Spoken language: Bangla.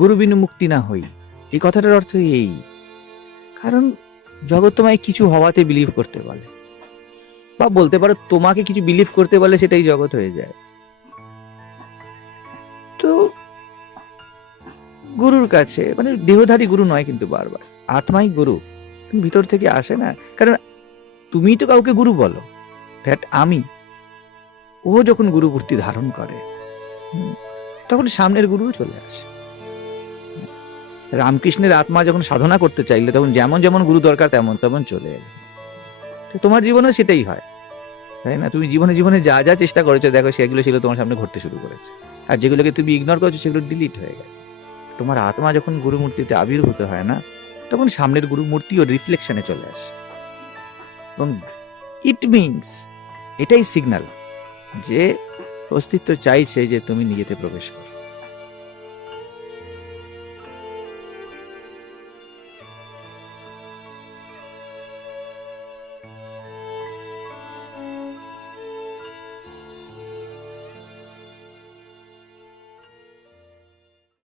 গুরু বিনু মুক্তি না হই, এই কথাটার অর্থ এই। কারণ জগৎ তোমায় কিছু হওয়াতে বিলিভ করতে বলে, বা বলতে পারো তোমাকে কিছু বিলিভ করতে বলে, সেটাই জগৎ হয়ে যায়। তো গুরুর কাছে, মানে দেহধারী গুরু নয় কিন্তু, বারবার আত্মাই গুরু, ভিতর থেকে আসে না। কারণ তুমি তো কাউকে গুরু বলো, দ্যাট আমি, ও যখন গুরু মূর্তি ধারণ করে তখন সামনের গুরুও চলে আসে। রামকৃষ্ণের আত্মা যখন সাধনা করতে চাইলে তখন যেমন যেমন গুরু দরকার তেমন তেমন চলে এলো। তোমার জীবনে সেটাই হয়, তাই না? তুমি জীবনে জীবনে যা যা চেষ্টা করেছো, দেখো সেগুলো ছিল তোমার সামনে ঘটতে শুরু করেছে, আর যেগুলোকে তুমি ইগনোর করছো সেগুলো ডিলিট হয়ে গেছে। তোমার আত্মা যখন গুরু মূর্তিতে আবির্ভূত হয় না, তখন সামনের গুরু মূর্তি ও রিফ্লেকশনে চলে আসে, এবং ইট মিনস, এটাই সিগন্যাল যে অস্তিত্ব চাইছে যে তুমি নিজেতে প্রবেশ করো।